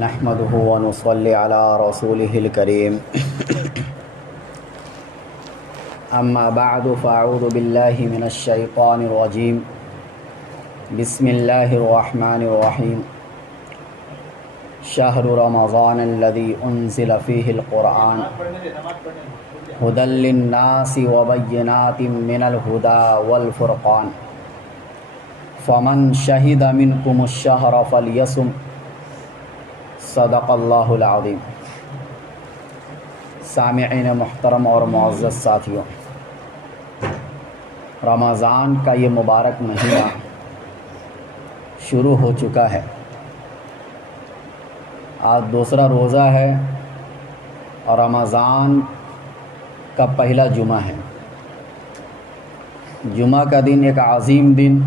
نحمده ونصلي على رسوله الكريم أما بعد فأعوذ بالله من الشيطان الرجيم بسم الله الرحمن الرحيم شهر رمضان الذي أنزل فيه القرآن هدى للناس وبينات من الهدى والفرقان فمن شهد منكم الشهر فليصم صدق اللہ العظیم۔ سامعین محترم اور معزز ساتھیوں، رمضان کا یہ مبارک مہینہ شروع ہو چکا ہے۔ آج دوسرا روزہ ہے اور رمضان کا پہلا جمعہ ہے۔ جمعہ کا دن ایک عظیم دن،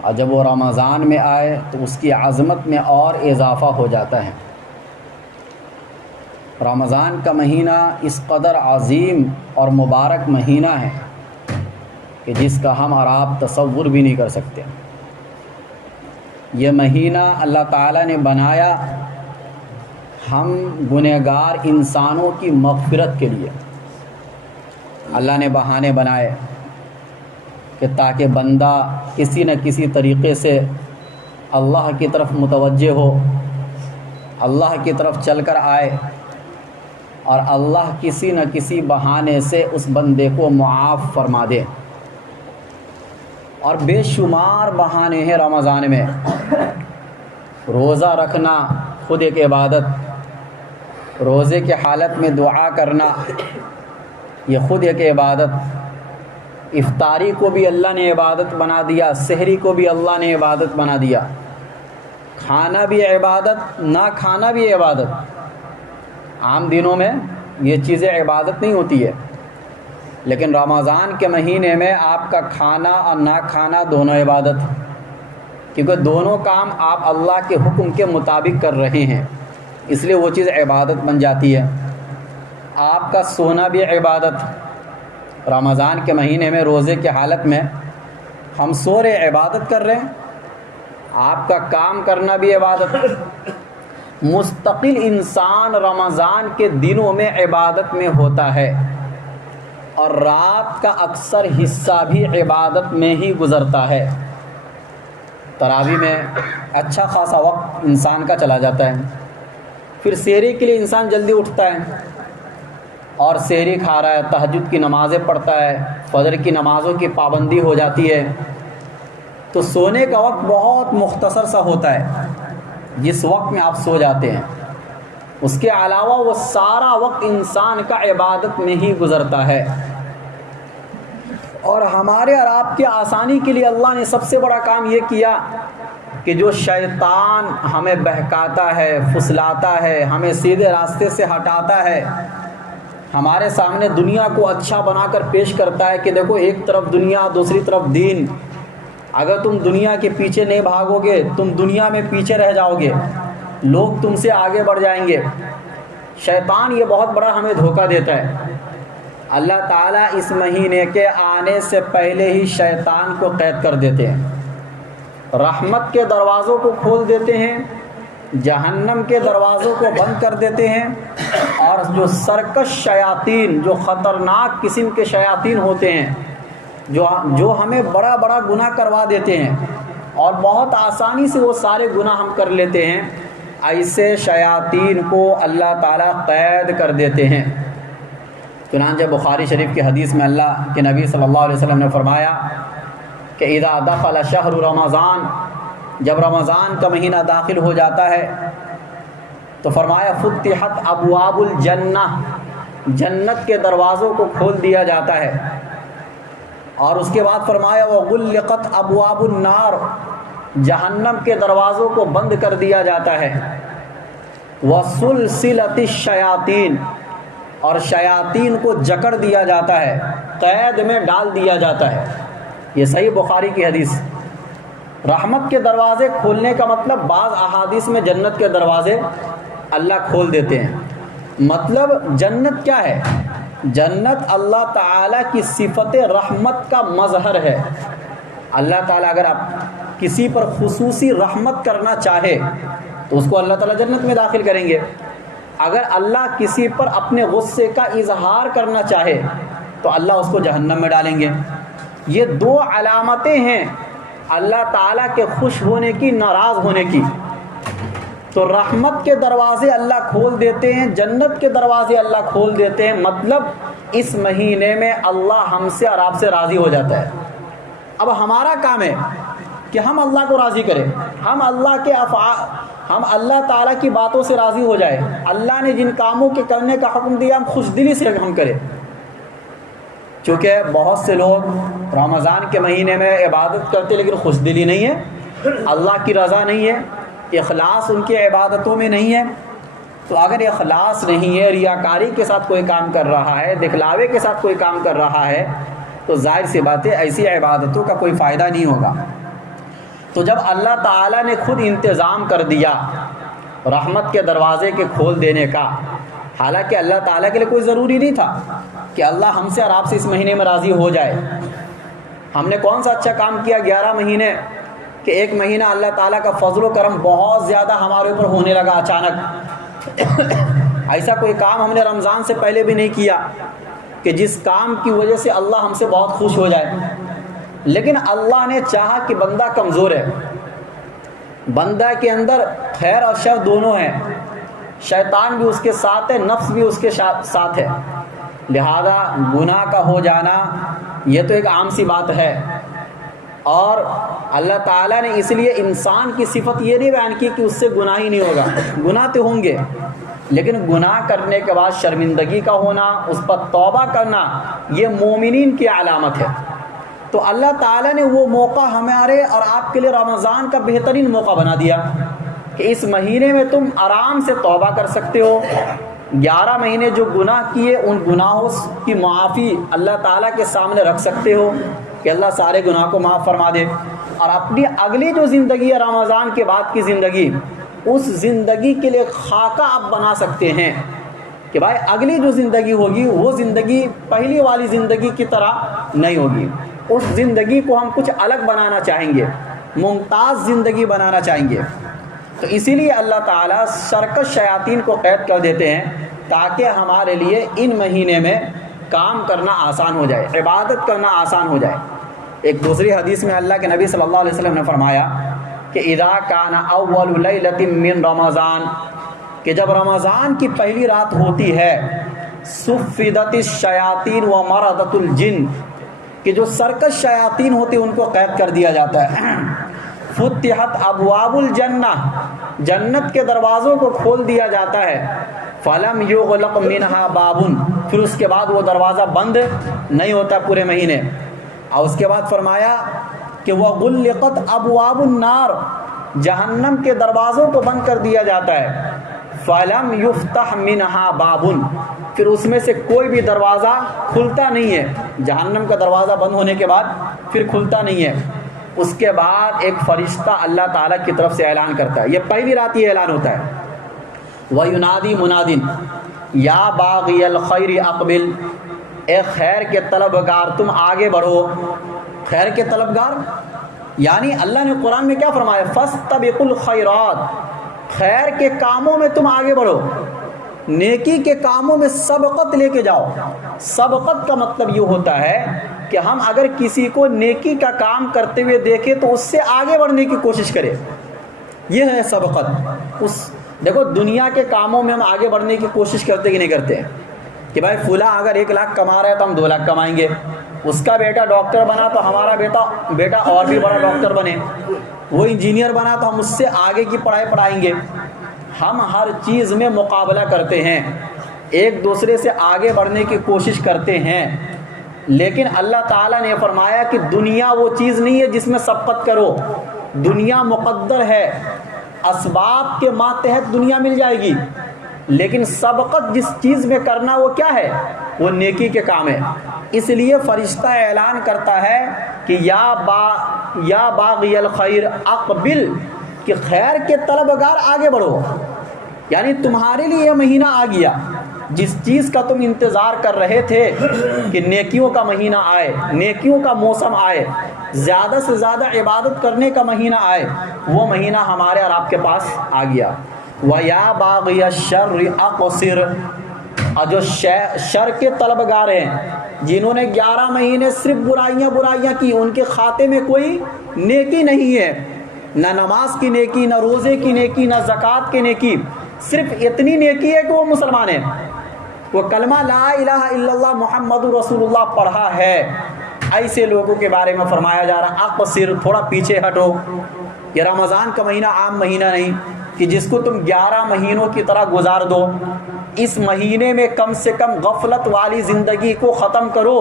اور جب وہ رمضان میں آئے تو اس کی عظمت میں اور اضافہ ہو جاتا ہے۔ رمضان کا مہینہ اس قدر عظیم اور مبارک مہینہ ہے کہ جس کا ہم اور آپ تصور بھی نہیں کر سکتے۔ یہ مہینہ اللہ تعالیٰ نے بنایا ہم گنہگار انسانوں کی مغفرت کے لیے۔ اللہ نے بہانے بنائے کہ تاکہ بندہ کسی نہ کسی طریقے سے اللہ کی طرف متوجہ ہو، اللہ کی طرف چل کر آئے، اور اللہ کسی نہ کسی بہانے سے اس بندے کو معاف فرما دے۔ اور بے شمار بہانے ہیں رمضان میں۔ روزہ رکھنا خود ایک عبادت، روزے کے حالت میں دعا کرنا یہ خود ایک عبادت، افطاری کو بھی اللہ نے عبادت بنا دیا، سحری کو بھی اللہ نے عبادت بنا دیا، کھانا بھی عبادت، نہ کھانا بھی عبادت۔ عام دنوں میں یہ چیزیں عبادت نہیں ہوتی ہے، لیکن رمضان کے مہینے میں آپ کا کھانا اور نہ کھانا دونوں عبادت، کیونکہ دونوں کام آپ اللہ کے حکم کے مطابق کر رہے ہیں، اس لیے وہ چیز عبادت بن جاتی ہے۔ آپ کا سونا بھی عبادت، رمضان کے مہینے میں روزے کی حالت میں ہم سو رہے، عبادت کر رہے ہیں۔ آپ کا کام کرنا بھی عبادت۔ مستقل انسان رمضان کے دنوں میں عبادت میں ہوتا ہے، اور رات کا اکثر حصہ بھی عبادت میں ہی گزرتا ہے۔ تراویح میں اچھا خاصا وقت انسان کا چلا جاتا ہے، پھر سحری کے لیے انسان جلدی اٹھتا ہے اور سحری کھا رہا ہے، تہجد کی نمازیں پڑھتا ہے، فجر کی نمازوں کی پابندی ہو جاتی ہے، تو سونے کا وقت بہت مختصر سا ہوتا ہے جس وقت میں آپ سو جاتے ہیں۔ اس کے علاوہ وہ سارا وقت انسان کا عبادت میں ہی گزرتا ہے۔ اور ہمارے اور آپ کی آسانی کے لیے اللہ نے سب سے بڑا کام یہ کیا کہ جو شیطان ہمیں بہکاتا ہے، پھسلاتا ہے، ہمیں سیدھے راستے سے ہٹاتا ہے، ہمارے سامنے دنیا کو اچھا بنا کر پیش کرتا ہے کہ دیکھو ایک طرف دنیا دوسری طرف دین، اگر تم دنیا کے پیچھے نہیں بھاگو گے تم دنیا میں پیچھے رہ جاؤ گے، لوگ تم سے آگے بڑھ جائیں گے۔ شیطان یہ بہت بڑا ہمیں دھوکہ دیتا ہے۔ اللہ تعالیٰ اس مہینے کے آنے سے پہلے ہی شیطان کو قید کر دیتے ہیں، رحمت کے دروازوں کو کھول دیتے ہیں، جہنم کے دروازوں کو بند کر دیتے ہیں، اور جو سرکش شیاطین، جو خطرناک قسم کے شیاطین ہوتے ہیں، جو ہمیں بڑا بڑا گناہ کروا دیتے ہیں اور بہت آسانی سے وہ سارے گناہ ہم کر لیتے ہیں، ایسے شیاطین کو اللہ تعالیٰ قید کر دیتے ہیں۔ چنانچہ بخاری شریف کی حدیث میں اللہ کے نبی صلی اللہ علیہ وسلم نے فرمایا کہ اذا دخل شہر رمضان، جب رمضان کا مہینہ داخل ہو جاتا ہے تو فرمایا فتحت ابواب الجنہ، جنت کے دروازوں کو کھول دیا جاتا ہے، اور اس کے بعد فرمایا وغلقت ابواب النار، جہنم کے دروازوں کو بند کر دیا جاتا ہے، وسلسلت الشیاطین، اور شیاطین کو جکڑ دیا جاتا ہے، قید میں ڈال دیا جاتا ہے۔ یہ صحیح بخاری کی حدیث۔ رحمت کے دروازے کھولنے کا مطلب بعض احادیث میں جنت کے دروازے اللہ کھول دیتے ہیں۔ مطلب جنت کیا ہے؟ جنت اللہ تعالیٰ کی صفت رحمت کا مظہر ہے۔ اللہ تعالیٰ اگر آپ کسی پر خصوصی رحمت کرنا چاہے تو اس کو اللہ تعالیٰ جنت میں داخل کریں گے۔ اگر اللہ کسی پر اپنے غصے کا اظہار کرنا چاہے تو اللہ اس کو جہنم میں ڈالیں گے۔ یہ دو علامتیں ہیں اللہ تعالیٰ کے خوش ہونے کی، ناراض ہونے کی۔ تو رحمت کے دروازے اللہ کھول دیتے ہیں، جنت کے دروازے اللہ کھول دیتے ہیں، مطلب اس مہینے میں اللہ ہم سے اور آپ سے راضی ہو جاتا ہے۔ اب ہمارا کام ہے کہ ہم اللہ کو راضی کریں، ہم اللہ تعالیٰ کی باتوں سے راضی ہو جائے۔ اللہ نے جن کاموں کے کرنے کا حکم دیا ہم خوش دلی سے ہم کریں۔ چونکہ بہت سے لوگ رمضان کے مہینے میں عبادت کرتے لیکن خوش دلی نہیں ہے، اللہ کی رضا نہیں ہے، اخلاص ان کی عبادتوں میں نہیں ہے۔ تو اگر اخلاص نہیں ہے، ریاکاری کے ساتھ کوئی کام کر رہا ہے، دکھلاوے کے ساتھ کوئی کام کر رہا ہے، تو ظاہر سی بات ہے ایسی عبادتوں کا کوئی فائدہ نہیں ہوگا۔ تو جب اللہ تعالیٰ نے خود انتظام کر دیا رحمت کے دروازے کے کھول دینے کا، حالانکہ اللہ تعالیٰ کے لیے کوئی ضروری نہیں تھا کہ اللہ ہم سے اور آپ سے اس مہینے میں راضی ہو جائے۔ ہم نے کون سا اچھا کام کیا 11 مہینے کہ ایک مہینہ اللہ تعالیٰ کا فضل و کرم بہت زیادہ ہمارے اوپر ہونے لگا اچانک۔ ایسا کوئی کام ہم نے رمضان سے پہلے بھی نہیں کیا کہ جس کام کی وجہ سے اللہ ہم سے بہت خوش ہو جائے، لیکن اللہ نے چاہا کہ بندہ کمزور ہے، بندہ کے اندر خیر اور شر دونوں ہیں، شیطان بھی اس کے ساتھ ہے، نفس بھی اس کے ساتھ ہے، لہذا گناہ کا ہو جانا یہ تو ایک عام سی بات ہے۔ اور اللہ تعالیٰ نے اس لیے انسان کی صفت یہ نہیں بیان کی کہ اس سے گناہ ہی نہیں ہوگا، گناہ تو ہوں گے، لیکن گناہ کرنے کے بعد شرمندگی کا ہونا، اس پر توبہ کرنا، یہ مومنین کی علامت ہے۔ تو اللہ تعالیٰ نے وہ موقع ہمارے اور آپ کے لیے رمضان کا بہترین موقع بنا دیا کہ اس مہینے میں تم آرام سے توبہ کر سکتے ہو۔ 11 مہینے جو گناہ کیے ان گناہوں کی معافی اللہ تعالیٰ کے سامنے رکھ سکتے ہو کہ اللہ سارے گناہ کو معاف فرما دے، اور اپنی اگلی جو زندگی ہے رمضان کے بعد کی زندگی، اس زندگی کے لیے خاکہ آپ بنا سکتے ہیں کہ بھائی اگلی جو زندگی ہوگی وہ زندگی پہلی والی زندگی کی طرح نہیں ہوگی، اس زندگی کو ہم کچھ الگ بنانا چاہیں گے، ممتاز زندگی بنانا چاہیں گے۔ تو اسی لیے اللہ تعالیٰ سرکش شیاطین کو قید کر دیتے ہیں تاکہ ہمارے لیے ان مہینے میں کام کرنا آسان ہو جائے، عبادت کرنا آسان ہو جائے۔ ایک دوسری حدیث میں اللہ کے نبی صلی اللہ علیہ وسلم نے فرمایا کہ اذا کان اول لیلۃ من رمضان، کہ جب رمضان کی پہلی رات ہوتی ہے، صفدت الشیاطین ومردۃ الجن، کہ جو سرکش شیاطین ہوتے ان کو قید کر دیا جاتا ہے، فتحت ابواب الجنہ، جنت کے دروازوں کو کھول دیا جاتا ہے، فلم یغلق منہا باب، پھر اس کے بعد وہ دروازہ بند نہیں ہوتا پورے مہینے۔ اور اس کے بعد فرمایا کہ وغلقت ابواب النار، جہنم کے دروازوں کو بند کر دیا جاتا ہے، فلم یفتح منہا باب، پھر اس میں سے کوئی بھی دروازہ کھلتا نہیں ہے، جہنم کا دروازہ بند ہونے کے بعد پھر کھلتا نہیں ہے۔ اس کے بعد ایک فرشتہ اللہ تعالیٰ کی طرف سے اعلان کرتا ہے، یہ پہلی رات یہ اعلان ہوتا ہے، وَيُنَادِي مُنَادٍ یا باغی الخیر اقبل، اے خیر کے طلبگار تم آگے بڑھو۔ خیر کے طلبگار یعنی اللہ نے قرآن میں کیا فرمایا، فَاسْتَبِقُوا الْخَيْرَاتِ، خیر کے کاموں میں تم آگے بڑھو، نیکی کے کاموں میں سبقت لے کے جاؤ۔ سبقت کا مطلب یہ ہوتا ہے کہ ہم اگر کسی کو نیکی کا کام کرتے ہوئے دیکھیں تو اس سے آگے بڑھنے کی کوشش کریں، یہ ہے سبقت۔ دیکھو دنیا کے کاموں میں ہم آگے بڑھنے کی کوشش کرتے کہ نہیں کرتے ہیں کہ بھائی فلاں اگر 1 لاکھ کما رہا ہے تو ہم 2 لاکھ کمائیں گے، اس کا بیٹا ڈاکٹر بنا تو ہمارا بیٹا اور بھی بڑا ڈاکٹر بنے، وہ انجینئر بنا تو ہم اس سے آگے کی پڑھائی پڑھائیں گے۔ ہم ہر چیز میں مقابلہ کرتے ہیں، ایک دوسرے سے آگے بڑھنے کی کوشش کرتے ہیں، لیکن اللہ تعالیٰ نے فرمایا کہ دنیا وہ چیز نہیں ہے جس میں سبقت کرو، دنیا مقدر ہے، اسباب کے ماتحت دنیا مل جائے گی، لیکن سبقت جس چیز میں کرنا وہ کیا ہے، وہ نیکی کے کام ہے۔ اس لیے فرشتہ اعلان کرتا ہے کہ یا باغی الخیر اقبل، کہ خیر کے طلبگار آگے بڑھو، یعنی تمہارے لیے یہ مہینہ آ گیا، جس چیز کا تم انتظار کر رہے تھے کہ نیکیوں کا مہینہ آئے، نیکیوں کا موسم آئے، زیادہ سے زیادہ عبادت کرنے کا مہینہ آئے، وہ مہینہ ہمارے اور آپ کے پاس آ گیا۔ وَيَا بَاغِيَ الشَّرِّ أَقْصِرْ، اور جو شر کے طلبگار ہیں، جنہوں نے 11 مہینے صرف برائیاں کی، ان کے کھاتے میں کوئی نیکی نہیں ہے، نہ نماز کی نیکی، نہ روزے کی نیکی، نہ زکوٰۃ کی نیکی، صرف اتنی نیکی ہے کہ وہ مسلمان ہیں، وہ کلمہ لا الہ الا اللہ محمد رسول اللہ پڑھا ہے۔ ایسے لوگوں کے بارے میں فرمایا جا رہا اقصر، تھوڑا پیچھے ہٹو۔ یہ رمضان کا مہینہ عام مہینہ نہیں کہ جس کو تم 11 مہینوں کی طرح گزار دو، اس مہینے میں کم سے کم غفلت والی زندگی کو ختم کرو۔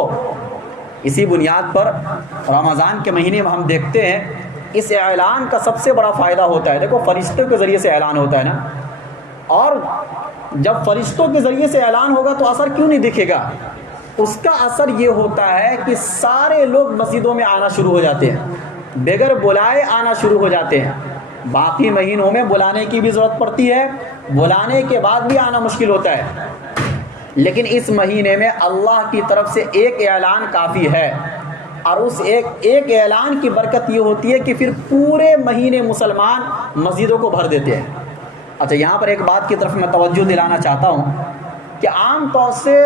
اسی بنیاد پر رمضان کے مہینے میں ہم دیکھتے ہیں اس اعلان کا سب سے بڑا فائدہ ہوتا ہے، دیکھو فرشتوں کے ذریعے سے اعلان ہوتا ہے نا، اور جب فرشتوں کے ذریعے سے اعلان ہوگا تو اثر کیوں نہیں دکھے گا؟ اس کا اثر یہ ہوتا ہے کہ سارے لوگ مسجدوں میں آنا شروع ہو جاتے ہیں، بغیر بلائے آنا شروع ہو جاتے ہیں۔ باقی مہینوں میں بلانے کی بھی ضرورت پڑتی ہے، بلانے کے بعد بھی آنا مشکل ہوتا ہے، لیکن اس مہینے میں اللہ کی طرف سے ایک اعلان کافی ہے، اور اس ایک اعلان کی برکت یہ ہوتی ہے کہ پھر پورے مہینے مسلمان مسجدوں کو بھر دیتے ہیں۔ اچھا، یہاں پر ایک بات کی طرف میں توجہ دلانا چاہتا ہوں کہ عام طور سے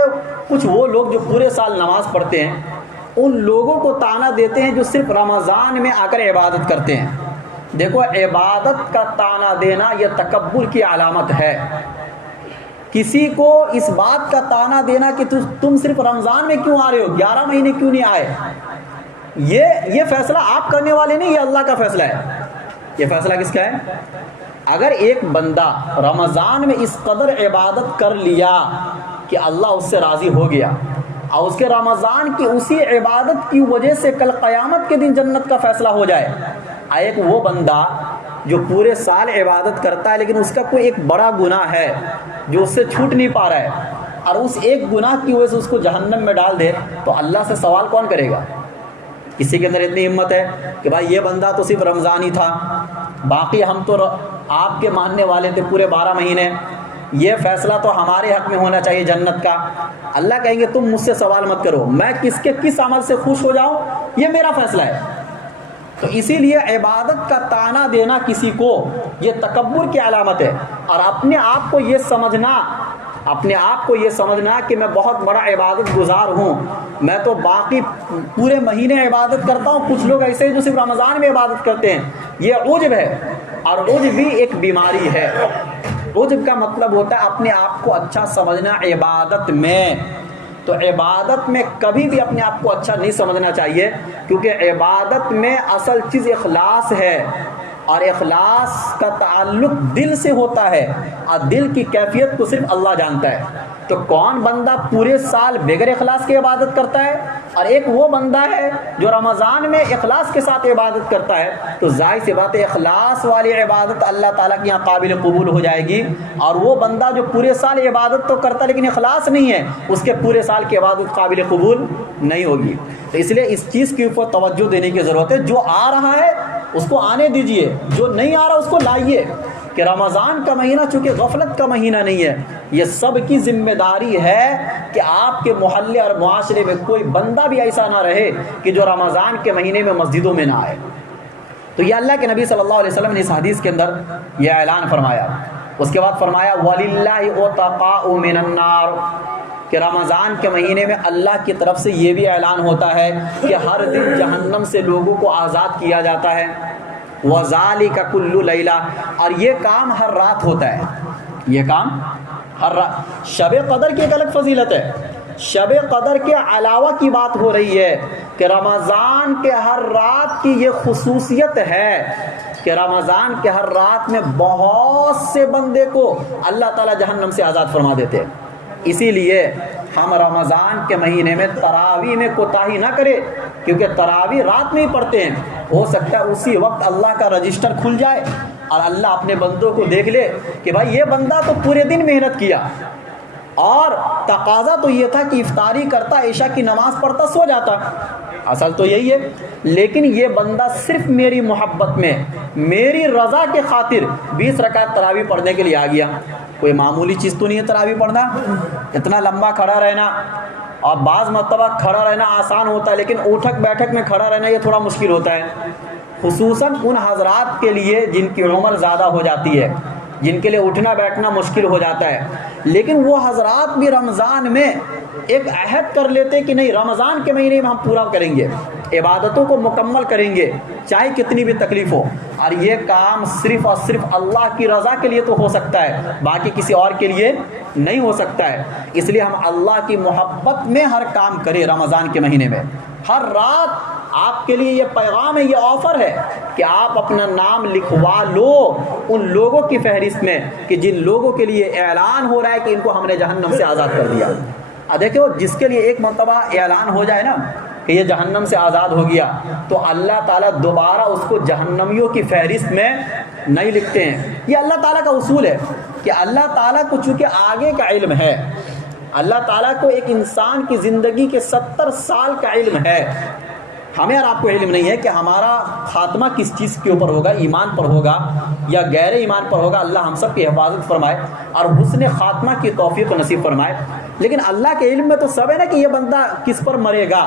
کچھ وہ لوگ جو پورے سال نماز پڑھتے ہیں، ان لوگوں کو طعنہ دیتے ہیں جو صرف رمضان میں آ کر عبادت کرتے ہیں۔ دیکھو، عبادت کا طعنہ دینا یہ تکبر کی علامت ہے۔ کسی کو اس بات کا طعنہ دینا کہ تم صرف رمضان میں کیوں آ رہے ہو، 11 مہینے کیوں نہیں آئے، یہ فیصلہ آپ کرنے والے نہیں، یہ اللہ کا فیصلہ ہے۔ یہ فیصلہ کس کا ہے؟ اگر ایک بندہ رمضان میں اس قدر عبادت کر لیا کہ اللہ اس سے راضی ہو گیا، اور اس کے رمضان کی اسی عبادت کی وجہ سے کل قیامت کے دن جنت کا فیصلہ ہو جائے، ایک وہ بندہ جو پورے سال عبادت کرتا ہے لیکن اس کا کوئی ایک بڑا گناہ ہے جو اس سے چھوٹ نہیں پا رہا ہے، اور اس ایک گناہ کی وجہ سے اس کو جہنم میں ڈال دے، تو اللہ سے سوال کون کرے گا؟ کسی کے اندر اتنی ہمت ہے کہ بھائی یہ بندہ تو صرف رمضان ہی تھا، باقی ہم تو آپ کے ماننے والے تھے پورے 12 مہینے، یہ فیصلہ تو ہمارے حق میں ہونا چاہیے جنت کا۔ اللہ کہیں گے تم مجھ سے سوال مت کرو، میں کس عمل سے خوش ہو جاؤں یہ میرا فیصلہ ہے۔ تو اسی لیے عبادت کا طعنہ دینا کسی کو یہ تکبر کی علامت ہے، اور اپنے آپ کو یہ سمجھنا کہ میں بہت بڑا عبادت گزار ہوں، میں تو باقی پورے مہینے عبادت کرتا ہوں، کچھ لوگ ایسے ہیں جو صرف رمضان میں عبادت کرتے ہیں، یہ عجب ہے، اور عجب بھی ایک بیماری ہے۔ عجب کا مطلب ہوتا ہے اپنے آپ کو اچھا سمجھنا عبادت میں، تو عبادت میں کبھی بھی اپنے آپ کو اچھا نہیں سمجھنا چاہیے، کیونکہ عبادت میں اصل چیز اخلاص ہے، اور اخلاص کا تعلق دل سے ہوتا ہے، اور دل کی کیفیت کو صرف اللہ جانتا ہے۔ تو کون بندہ پورے سال بغیر اخلاص کے عبادت کرتا ہے، اور ایک وہ بندہ ہے جو رمضان میں اخلاص کے ساتھ عبادت کرتا ہے، تو ظاہر سی بات ہے اخلاص والی عبادت اللہ تعالیٰ کے یہاں قابل قبول ہو جائے گی، اور وہ بندہ جو پورے سال عبادت تو کرتا لیکن اخلاص نہیں ہے، اس کے پورے سال کی عبادت قابل قبول نہیں ہوگی۔ تو اس لیے اس چیز کے اوپر توجہ دینے کی ضرورت ہے، جو آ رہا ہے اس کو آنے دیجئے، جو نہیں آ رہا اس کو لائیے، کہ رمضان کا مہینہ چونکہ غفلت کا مہینہ نہیں ہے، یہ سب کی ذمہ داری ہے کہ آپ کے محلے اور معاشرے میں کوئی بندہ بھی ایسا نہ رہے کہ جو رمضان کے مہینے میں مسجدوں میں نہ آئے۔ تو یہ اللہ کے نبی صلی اللہ علیہ وسلم نے اس حدیث کے اندر یہ اعلان فرمایا۔ اس کے بعد فرمایا وَلِلَّهِ عُتَقَاءُ مِنَ النَّارِ، کہ رمضان کے مہینے میں اللہ کی طرف سے یہ بھی اعلان ہوتا ہے کہ ہر دن جہنم سے لوگوں کو آزاد کیا جاتا ہے۔ وَذَلِكَ كُلُّ لَيْلَةٍ، اور یہ کام ہر رات ہوتا ہے، یہ کام ہر رات۔ شب قدر کی ایک الگ فضیلت ہے، شب قدر کے علاوہ کی بات ہو رہی ہے کہ رمضان کے ہر رات کی یہ خصوصیت ہے کہ رمضان کے ہر رات میں بہت سے بندے کو اللہ تعالیٰ جہنم سے آزاد فرما دیتے ہیں۔ اسی لیے ہم رمضان کے مہینے میں تراویح میں کوتاہی نہ کرے، کیونکہ تراویح رات میں ہی پڑھتے ہیں، ہو سکتا ہے اسی وقت اللہ کا رجسٹر کھل جائے اور اللہ اپنے بندوں کو دیکھ لے کہ بھائی یہ بندہ تو پورے دن محنت کیا، اور تقاضا تو یہ تھا کہ افطاری کرتا، عشاء کی نماز پڑھتا، سو جاتا، اصل تو یہی ہے، لیکن یہ بندہ صرف میری محبت میں، میری رضا کے خاطر 20 رکعت تراویح پڑھنے کے لیے آ گیا، کوئی معمولی چیز تو نہیں ہے تراویح پڑھنا، اتنا لمبا کھڑا رہنا، اور بعض مرتبہ کھڑا رہنا آسان ہوتا ہے لیکن اٹھک بیٹھک میں کھڑا رہنا یہ تھوڑا مشکل ہوتا ہے، خصوصاً ان حضرات کے لیے جن کی عمر زیادہ ہو جاتی ہے، جن کے لیے اٹھنا بیٹھنا مشکل ہو جاتا ہے۔ لیکن وہ حضرات بھی رمضان میں ایک عہد کر لیتے کہ نہیں، رمضان کے مہینے میں ہم پورا کریں گے، عبادتوں کو مکمل کریں گے چاہے کتنی بھی تکلیف ہو، اور یہ کام صرف اور صرف اللہ کی رضا کے لیے تو ہو سکتا ہے، باقی کسی اور کے لیے نہیں ہو سکتا ہے۔ اس لیے ہم اللہ کی محبت میں ہر کام کریں رمضان کے مہینے میں۔ ہر رات آپ کے لیے یہ پیغام ہے، یہ آفر ہے کہ آپ اپنا نام لکھوا لو ان لوگوں کی فہرست میں کہ جن لوگوں کے لیے اعلان ہو رہا ہے کہ ان کو ہم نے جہنم سے آزاد کر دیا۔ دیکھو جس کے لیے ایک مرتبہ اعلان ہو جائے نا کہ یہ جہنم سے آزاد ہو گیا تو اللہ تعالیٰ دوبارہ اس کو جہنمیوں کی فہرست میں نہیں لکھتے ہیں۔ یہ اللہ تعالیٰ کا اصول ہے کہ اللہ تعالیٰ کو چونکہ آگے کا علم ہے، اللہ تعالیٰ کو ایک انسان کی زندگی کے 70 سال کا علم ہے، ہمیں اور آپ کو علم نہیں ہے کہ ہمارا خاتمہ کس چیز کے اوپر ہوگا، ایمان پر ہوگا یا غیر ایمان پر ہوگا۔ اللہ ہم سب کی حفاظت فرمائے اور حسن خاتمہ کی توفیق نصیب فرمائے۔ لیکن اللہ کے علم میں تو سب ہے نا کہ یہ بندہ کس پر مرے گا،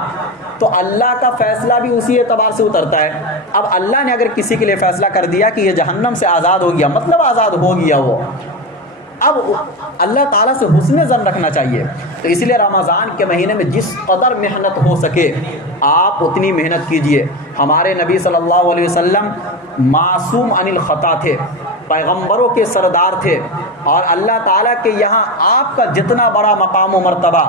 تو اللہ کا فیصلہ بھی اسی اعتبار سے اترتا ہے۔ اب اللہ نے اگر کسی کے لیے فیصلہ کر دیا کہ یہ جہنم سے آزاد ہو گیا، مطلب آزاد ہو گیا وہ، اب اللہ تعالیٰ سے حسن ظن رکھنا چاہیے۔ تو اس لیے رمضان کے مہینے میں جس قدر محنت ہو سکے آپ اتنی محنت کیجئے۔ ہمارے نبی صلی اللہ علیہ وسلم معصوم عن الخطا تھے، پیغمبروں کے سردار تھے، اور اللہ تعالیٰ کے یہاں آپ کا جتنا بڑا مقام و مرتبہ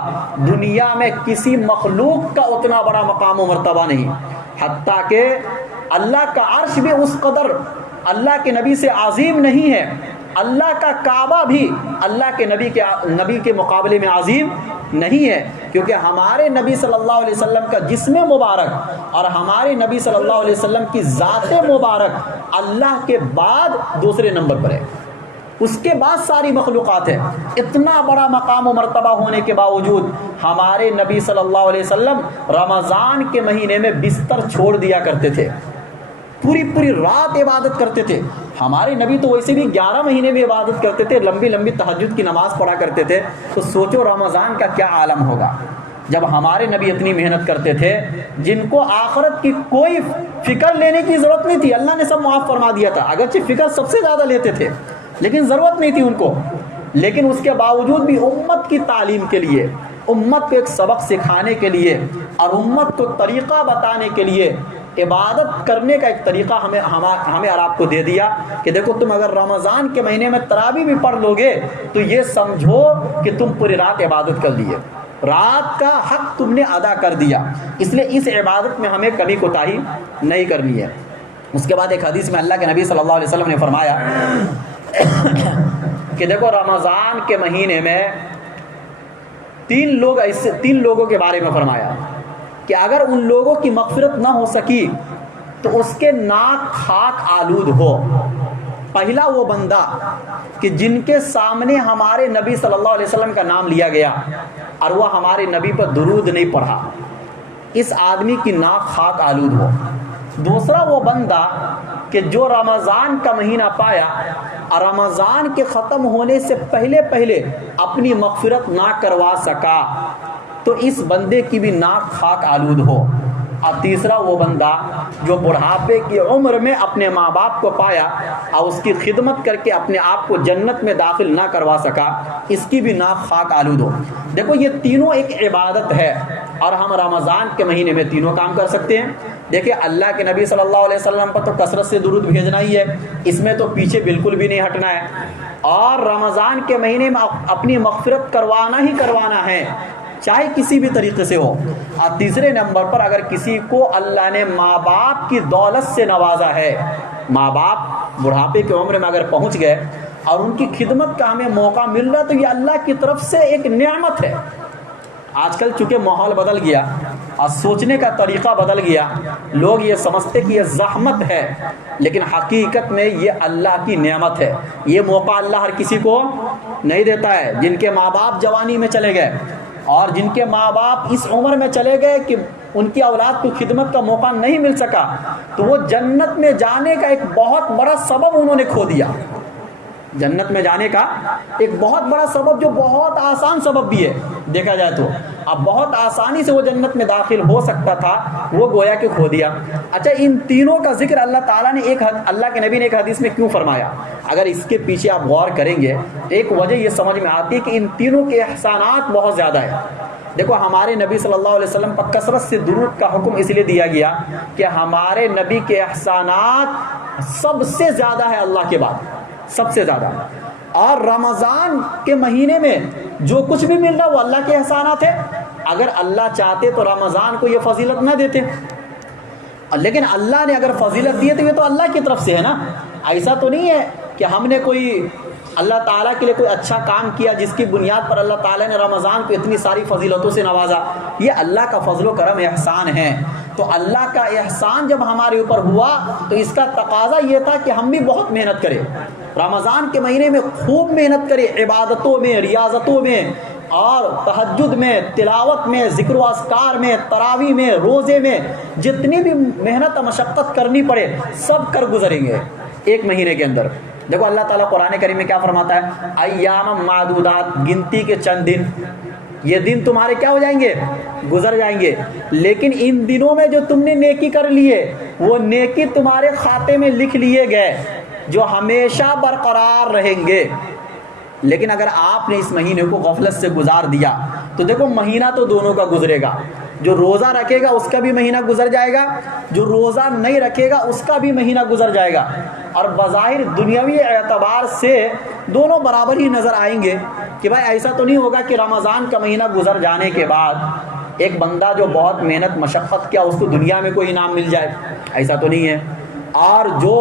دنیا میں کسی مخلوق کا اتنا بڑا مقام و مرتبہ نہیں، حتیٰ کہ اللہ کا عرش بھی اس قدر اللہ کے نبی سے عظیم نہیں ہے، اللہ کا کعبہ بھی اللہ کے نبی کے مقابلے میں عظیم نہیں ہے، کیونکہ ہمارے نبی صلی اللہ علیہ وسلم کا جسم مبارک اور ہمارے نبی صلی اللہ علیہ وسلم کی ذات مبارک اللہ کے بعد دوسرے نمبر پر ہے، اس کے بعد ساری مخلوقات ہے۔ اتنا بڑا مقام و مرتبہ ہونے کے باوجود ہمارے نبی صلی اللہ علیہ وسلم رمضان کے مہینے میں بستر چھوڑ دیا کرتے تھے، پوری رات عبادت کرتے تھے۔ ہمارے نبی تو ویسے بھی 11 مہینے میں عبادت کرتے تھے، لمبی لمبی تہجد کی نماز پڑھا کرتے تھے، تو سوچو رمضان کا کیا عالم ہوگا جب ہمارے نبی اتنی محنت کرتے تھے، جن کو آخرت کی کوئی فکر لینے کی ضرورت نہیں تھی، اللہ نے سب معاف فرما دیا تھا، اگرچہ فکر سب سے زیادہ لیتے تھے لیکن ضرورت نہیں تھی ان کو، لیکن اس کے باوجود بھی امت کی تعلیم کے لیے، امت کو ایک سبق سکھانے کے لیے اور امت کو طریقہ بتانے کے لیے عبادت کرنے کا ایک طریقہ ہمیں اور آپ کو دے دیا کہ دیکھو تم اگر رمضان کے مہینے میں تراویح بھی پڑھ لو گے تو یہ سمجھو کہ تم پوری رات عبادت کر لیے، رات کا حق تم نے ادا کر دیا۔ اس لیے اس عبادت میں ہمیں کمی کوتاہی نہیں کرنی ہے۔ اس کے بعد ایک حدیث میں اللہ کے نبی صلی اللہ علیہ وسلم نے فرمایا کہ دیکھو رمضان کے مہینے میں تین لوگوں کے بارے میں فرمایا کہ اگر ان لوگوں کی مغفرت نہ ہو سکی تو اس کے ناک خاک آلود ہو۔ پہلا وہ بندہ کہ جن کے سامنے ہمارے نبی صلی اللہ علیہ وسلم کا نام لیا گیا اور وہ ہمارے نبی پر درود نہیں پڑھا، اس آدمی کی ناک خاک آلود ہو۔ دوسرا وہ بندہ کہ جو رمضان کا مہینہ پایا اور رمضان کے ختم ہونے سے پہلے اپنی مغفرت نہ کروا سکا تو اس بندے کی بھی ناک خاک آلود ہو۔ اور تیسرا وہ بندہ جو بڑھاپے کی عمر میں اپنے ماں باپ کو پایا اور اس کی خدمت کر کے اپنے آپ کو جنت میں داخل نہ کروا سکا، اس کی بھی ناک خاک آلود ہو۔ دیکھو یہ تینوں ایک عبادت ہے اور ہم رمضان کے مہینے میں تینوں کام کر سکتے ہیں۔ دیکھیں اللہ کے نبی صلی اللہ علیہ وسلم پر تو کثرت سے درود بھیجنا ہی ہے، اس میں تو پیچھے بالکل بھی نہیں ہٹنا ہے، اور رمضان کے مہینے میں اپنی مغفرت کروانا ہے چاہے کسی بھی طریقے سے ہو۔ اور تیسرے نمبر پر اگر کسی کو اللہ نے ماں باپ کی دولت سے نوازا ہے، ماں باپ بڑھاپے کی عمر میں اگر پہنچ گئے اور ان کی خدمت کا ہمیں موقع مل رہا تو یہ اللہ کی طرف سے ایک نعمت ہے۔ آج کل چونکہ ماحول بدل گیا اور سوچنے کا طریقہ بدل گیا، لوگ یہ سمجھتے کہ یہ زحمت ہے، لیکن حقیقت میں یہ اللہ کی نعمت ہے۔ یہ موقع اللہ ہر کسی کو نہیں دیتا ہے۔ جن کے ماں باپ جوانی میں چلے گئے اور جن کے ماں باپ اس عمر میں چلے گئے کہ ان کی اولاد کو خدمت کا موقع نہیں مل سکا، تو وہ جنت میں جانے کا ایک بہت بڑا سبب انہوں نے کھو دیا۔ جنت میں جانے کا ایک بہت بڑا سبب جو بہت آسان سبب بھی ہے دیکھا جائے تو، اب بہت آسانی سے وہ جنت میں داخل ہو سکتا تھا، وہ گویا کہ کھو دیا۔ اچھا، ان تینوں کا ذکر اللہ تعالیٰ نے اللہ کے نبی نے ایک حدیث میں کیوں فرمایا؟ اگر اس کے پیچھے آپ غور کریں گے ایک وجہ یہ سمجھ میں آتی ہے کہ ان تینوں کے احسانات بہت زیادہ ہیں۔ دیکھو، ہمارے نبی صلی اللہ علیہ وسلم پر کثرت سے درود کا حکم اس لیے دیا گیا کہ ہمارے نبی کے احسانات سب سے زیادہ ہے اللہ کے بعد، سب سے زیادہ۔ اور رمضان کے مہینے میں جو کچھ بھی مل رہا وہ اللہ کے احسانات ہے۔ اگر اللہ چاہتے تو رمضان کو یہ فضیلت نہ دیتے، لیکن اللہ نے اگر فضیلت دی ہے تو یہ تو اللہ کی طرف سے ہے نا۔ ایسا تو نہیں ہے کہ ہم نے کوئی اللہ تعالیٰ کے لیے کوئی اچھا کام کیا جس کی بنیاد پر اللہ تعالیٰ نے رمضان کو اتنی ساری فضیلتوں سے نوازا۔ یہ اللہ کا فضل و کرم احسان ہے۔ تو اللہ کا احسان جب ہمارے اوپر ہوا تو اس کا تقاضا یہ تھا کہ ہم بھی بہت محنت کریں، رمضان کے مہینے میں خوب محنت کریں، عبادتوں میں، ریاضتوں میں، اور تہجد میں، تلاوت میں، ذکر و اذکار میں، تراویح میں، روزے میں، جتنی بھی محنت و مشقت کرنی پڑے سب کر گزریں گے ایک مہینے کے اندر۔ دیکھو اللہ تعالیٰ قرآن کریم میں کیا فرماتا ہے؟ ایام معدودات، گنتی کے چند دن، یہ دن تمہارے کیا ہو جائیں گے؟ گزر جائیں گے، لیکن ان دنوں میں جو تم نے نیکی کر لی ہے وہ نیکی تمہارے کھاتے میں لکھ لیے گئے جو ہمیشہ برقرار رہیں گے۔ لیکن اگر آپ نے اس مہینے کو غفلت سے گزار دیا تو دیکھو مہینہ تو دونوں کا گزرے گا، جو روزہ رکھے گا اس کا بھی مہینہ گزر جائے گا، جو روزہ نہیں رکھے گا اس کا بھی مہینہ گزر جائے گا، اور بظاہر دنیاوی اعتبار سے دونوں برابر ہی نظر آئیں گے کہ بھائی ایسا تو نہیں ہوگا کہ رمضان کا مہینہ گزر جانے کے بعد ایک بندہ جو بہت محنت مشقت کیا اس کو دنیا میں کوئی انعام مل جائے، ایسا تو نہیں ہے، اور جو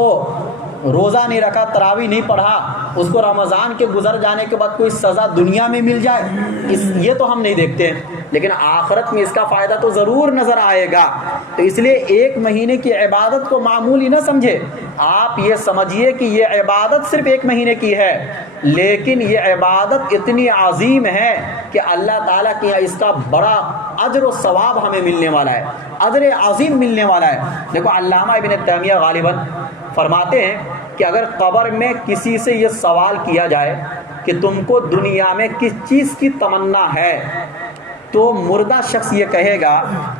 روزہ نہیں رکھا، تراویح نہیں پڑھا، اس کو رمضان کے گزر جانے کے بعد کوئی سزا دنیا میں مل جائے، یہ تو ہم نہیں دیکھتے، لیکن آخرت میں اس کا فائدہ تو ضرور نظر آئے گا۔ تو اس لیے ایک مہینے کی عبادت کو معمولی نہ سمجھے، آپ یہ سمجھیے کہ یہ عبادت صرف ایک مہینے کی ہے، لیکن یہ عبادت اتنی عظیم ہے کہ اللہ تعالیٰ کی یہاں اس کا بڑا اجر و ثواب ہمیں ملنے والا ہے، اجر عظیم ملنے والا ہے۔ دیکھو علامہ ابن تیمیہ غالباً فرماتے ہیں کہ اگر قبر میں کسی سے یہ سوال کیا جائے کہ تم کو دنیا میں کس چیز کی تمنا ہے، تو مردہ شخص یہ کہے گا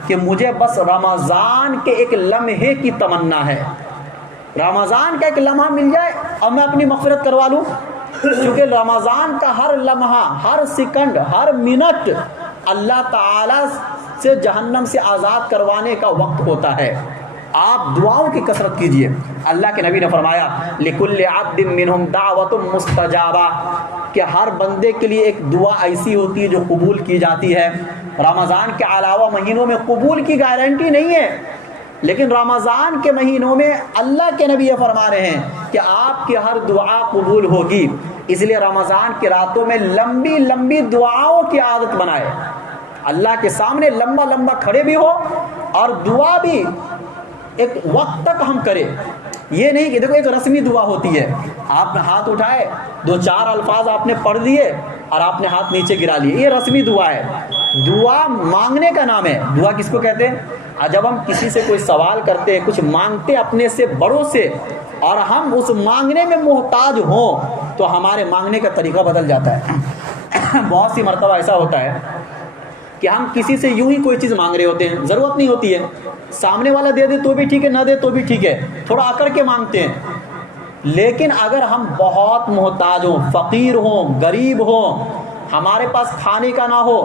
کہ مجھے بس رمضان کے ایک لمحے کی تمنا ہے، رمضان کا ایک لمحہ مل جائے اور میں اپنی مغفرت کروا لوں، کیونکہ رمضان کا ہر لمحہ، ہر سیکنڈ، ہر منٹ اللہ تعالیٰ سے جہنم سے آزاد کروانے کا وقت ہوتا ہے۔ آپ دعاؤں کی کثرت کیجئے۔ اللہ کے نبی نے فرمایا لِكُلِّ عَبْدٍ مِّنْهُمْ دَعْوَةٌ مُسْتَجَابَةٌ، کہ ہر بندے کے لیے ایک دعا ایسی ہوتی ہے جو قبول کی جاتی ہے۔ رمضان کے علاوہ مہینوں میں قبول کی گارنٹی نہیں ہے، لیکن رمضان کے مہینوں میں اللہ کے نبی یہ فرما رہے ہیں کہ آپ کی ہر دعا قبول ہوگی۔ اس لیے رمضان کی راتوں میں لمبی لمبی دعاؤں کی عادت بنائے، اللہ کے سامنے لمبا لمبا کھڑے بھی ہو اور دعا بھی ایک وقت تک ہم کریں۔ یہ نہیں کہ دیکھو ایک رسمی دعا ہوتی ہے، آپ نے ہاتھ اٹھائے، دو چار الفاظ آپ نے پڑھ دیے اور آپ نے ہاتھ نیچے گرا لیے، یہ رسمی دعا ہے۔ دعا مانگنے کا نام ہے۔ دعا کس کو کہتے ہیں؟ جب ہم کسی سے کوئی سوال کرتے ہیں، کچھ مانگتے اپنے سے بڑوں سے، اور ہم اس مانگنے میں محتاج ہوں تو ہمارے مانگنے کا طریقہ بدل جاتا ہے۔ بہت سی مرتبہ ایسا ہوتا ہے کہ ہم کسی سے یوں ہی کوئی چیز مانگ رہے ہوتے ہیں، ضرورت نہیں ہوتی ہے، سامنے والا دے دے تو بھی ٹھیک ہے، نہ دے تو بھی ٹھیک ہے، تھوڑا اکڑ کے مانگتے ہیں۔ لیکن اگر ہم بہت محتاج ہوں، فقیر ہوں، غریب ہوں، ہمارے پاس کھانے کا نہ ہو،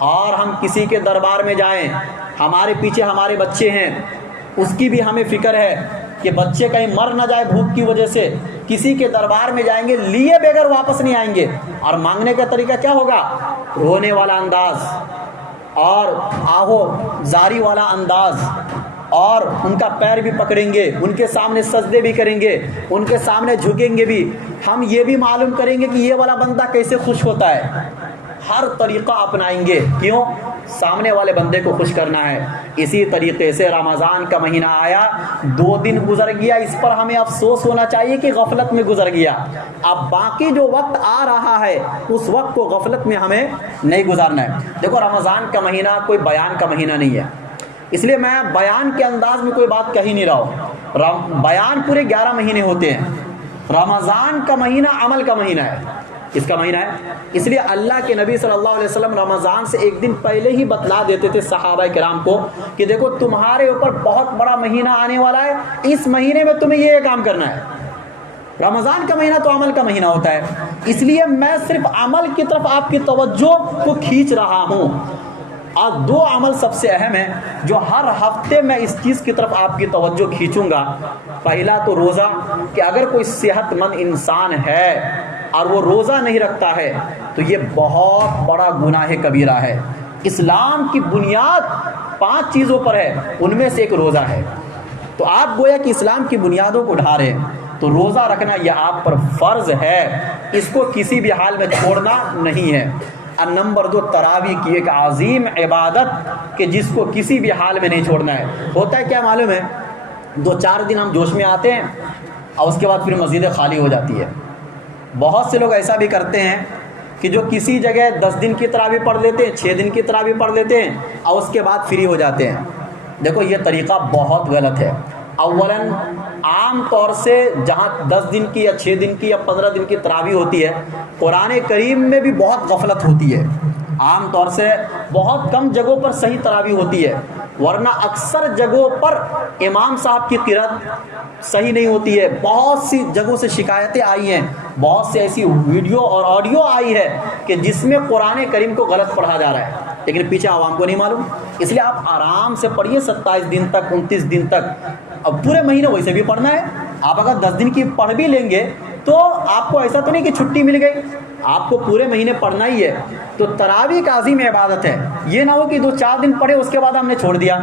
اور ہم کسی کے دربار میں جائیں، ہمارے پیچھے ہمارے بچے ہیں، اس کی بھی ہمیں فکر ہے کہ بچے کہیں مر نہ جائے بھوک کی وجہ سے، کسی کے دربار میں جائیں گے لیے بغیر واپس نہیں آئیں گے، اور مانگنے کا طریقہ کیا ہوگا؟ رونے والا انداز اور آہو زاری والا انداز، اور ان کا پیر بھی پکڑیں گے، ان کے سامنے سجدے بھی کریں گے، ان کے سامنے جھکیں گے بھی، ہم یہ بھی معلوم کریں گے کہ یہ والا بندہ کیسے خوش ہوتا ہے، ہر طریقہ اپنائیں گے، کیوں؟ سامنے والے بندے کو خوش کرنا ہے۔ اسی طریقے سے رمضان کا مہینہ آیا، 2 دن گزر گیا، اس پر ہمیں افسوس ہونا چاہیے کہ غفلت میں گزر گیا۔ اب باقی جو وقت آ رہا ہے اس وقت کو غفلت میں ہمیں نہیں گزارنا ہے۔ دیکھو رمضان کا مہینہ کوئی بیان کا مہینہ نہیں ہے، اس لیے میں بیان کے انداز میں کوئی بات کہہ ہی نہیں رہا ہوں۔ بیان پورے 11 مہینے ہوتے ہیں، رمضان کا مہینہ عمل کا مہینہ ہے. اس کا مہینہ ہے. اس لیے اللہ کے نبی صلی اللہ علیہ وسلم رمضان سے ایک دن پہلے ہی بتلا دیتے تھے صحابہ کرام کو کہ دیکھو تمہارے اوپر بہت بڑا مہینہ آنے والا ہے, اس مہینے میں تمہیں یہ کام کرنا ہے. رمضان کا مہینہ تو عمل کا مہینہ ہوتا ہے, اس لیے میں صرف عمل کی طرف آپ کی توجہ کو کھینچ رہا ہوں. اور دو عمل سب سے اہم ہیں جو ہر ہفتے میں اس چیز کی طرف آپ کی توجہ کھینچوں گا. پہلا تو روزہ, کہ اگر کوئی صحت مند انسان ہے اور وہ روزہ نہیں رکھتا ہے تو یہ بہت بڑا گناہ کبیرہ ہے. اسلام کی بنیاد 5 چیزوں پر ہے, ان میں سے ایک روزہ ہے. تو آپ گویا کہ اسلام کی بنیادوں کو ڈھا رہے ہیں, تو روزہ رکھنا یہ آپ پر فرض ہے, اس کو کسی بھی حال میں چھوڑنا نہیں ہے. اور نمبر 2, تراویح کی ایک عظیم عبادت کہ جس کو کسی بھی حال میں نہیں چھوڑنا ہے. ہوتا ہے کیا معلوم ہے, 2-4 دن ہم جوش میں آتے ہیں اور اس کے بعد پھر مسجدیں خالی ہو جاتی ہے. بہت سے لوگ ایسا بھی کرتے ہیں کہ جو کسی جگہ 10 دن کی تراویح پڑھ لیتے ہیں, 6 دن کی تراویح پڑھ لیتے ہیں اور اس کے بعد فری ہو جاتے ہیں. دیکھو یہ طریقہ بہت غلط ہے. اولاً عام طور سے جہاں 10 دن کی یا 6 دن کی یا 15 دن کی تراویح ہوتی ہے, قرآن کریم میں بھی بہت غفلت ہوتی ہے. عام طور سے بہت کم جگہوں پر صحیح تراویح ہوتی ہے, ورنہ اکثر جگہوں پر امام صاحب کی قرات صحیح نہیں ہوتی ہے. بہت سی جگہوں سے شکایتیں آئی ہیں, بہت سے ایسی ویڈیو اور آڈیو آئی ہے کہ جس میں قرآن کریم کو غلط پڑھا جا رہا ہے, لیکن پیچھے عوام کو نہیں معلوم. اس لیے آپ آرام سے پڑھیے 27 دن تک, 29 دن تک. اب پورے مہینے ویسے بھی پڑھنا ہے. آپ اگر 10 دن کی پڑھ بھی لیں گے تو آپ کو ایسا تو نہیں کہ چھٹی مل گئی, آپ کو پورے مہینے پڑھنا ہی ہے. تو تراویح ایک عظیم عبادت ہے. یہ نہ ہو کہ 2-4 دن پڑھے اس کے بعد ہم نے چھوڑ دیا.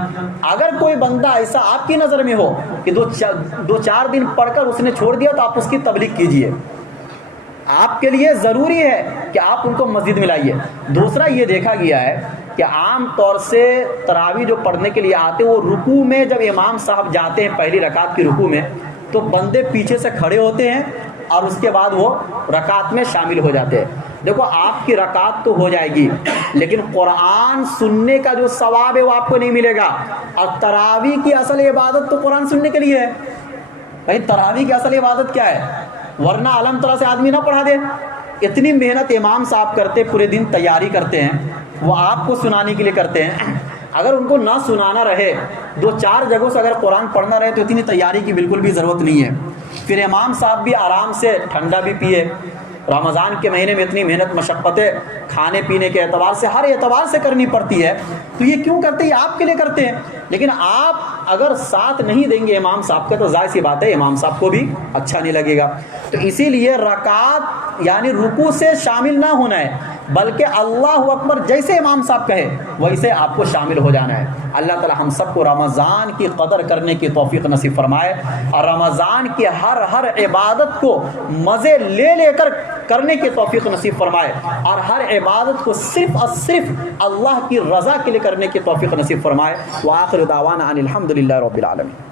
اگر کوئی بندہ ایسا آپ کی نظر میں ہو کہ 2-4 دن پڑھ کر اس نے چھوڑ دیا تو آپ اس کی تبلیغ کیجئے. آپ کے لیے ضروری ہے کہ آپ ان کو مسجد میں لائیے. دوسرا یہ دیکھا گیا ہے کہ عام طور سے تراویح جو پڑھنے کے لیے آتے ہیں وہ رکوع میں جب امام صاحب جاتے ہیں پہلی رکعت کی رکوع میں, تو بندے پیچھے سے کھڑے ہوتے ہیں اور اس کے بعد وہ رکعت میں شامل ہو جاتے ہیں. دیکھو آپ کی رکعت تو ہو جائے گی, لیکن قرآن سننے کا جو ثواب ہے وہ آپ کو نہیں ملے گا. اور تراویح کی اصل عبادت تو قرآن سننے کے لیے ہے. بھائی تراویح کی اصل عبادت کیا ہے, ورنہ الحمد للہ سے آدمی نہ پڑھا دے. اتنی محنت امام صاحب کرتے, پورے دن تیاری کرتے ہیں, وہ آپ کو سنانے کے لیے کرتے ہیں. اگر ان کو نہ سنانا رہے, 2-4 جگہوں سے اگر قرآن پڑھنا رہے تو اتنی تیاری کی بالکل بھی ضرورت نہیں ہے. پھر امام صاحب بھی آرام سے ٹھنڈا بھی پیے. رمضان کے مہینے میں اتنی محنت مشقتیں کھانے پینے کے اعتبار سے ہر اعتبار سے کرنی پڑتی ہے, تو یہ کیوں کرتے ہیں, یہ آپ کے لیے کرتے ہیں. لیکن آپ اگر ساتھ نہیں دیں گے امام صاحب کا تو ظاہر سی بات ہے امام صاحب کو بھی اچھا نہیں لگے گا. تو اسی لیے رکعت یعنی رکوع سے شامل نہ ہونا ہے, بلکہ اللہ اکبر جیسے امام صاحب کہے ویسے آپ کو شامل ہو جانا ہے. اللہ تعالی ہم سب کو رمضان کی قدر کرنے کی توفیق نصیب فرمائے, اور رمضان کی ہر عبادت کو مزے لے لے کر کرنے کی توفیق نصیب فرمائے, اور ہر عبادت کو صرف اور صرف اللہ کی رضا کے لیے کرنے کی توفیق نصیب فرمائے. وآخر دعوانا ان الحمد للہ رب العالمین.